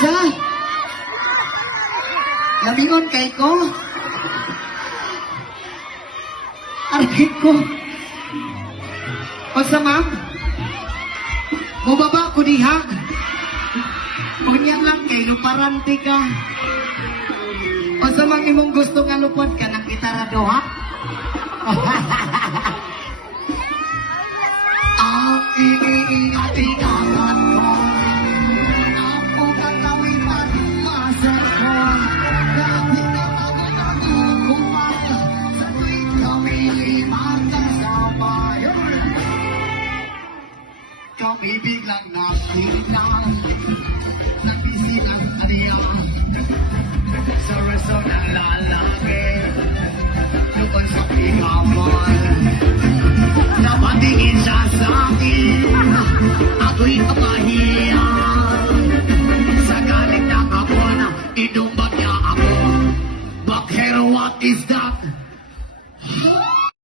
Unsa? Lamingon kay ko. Aray ko. Unsa ma'am? Bubaba ko diha. Kunyan lang kay luparante ka. Unsa mang imong gusto nga lupot ka ng gitara doha? Ang iniingat-ingatan ko. Ako katawitan masar ko. Dahil na magkukumpay. Sa tuwing kami magkasama. Kami biglang nakita. Nagising ang ariyan. Sa reso ng lalaki. Doon sa pihaman. Napatingin siya sa akin. Ako'y kapahiyan. Sa galing na ako na inumbag niya ako. Bakero, what is that?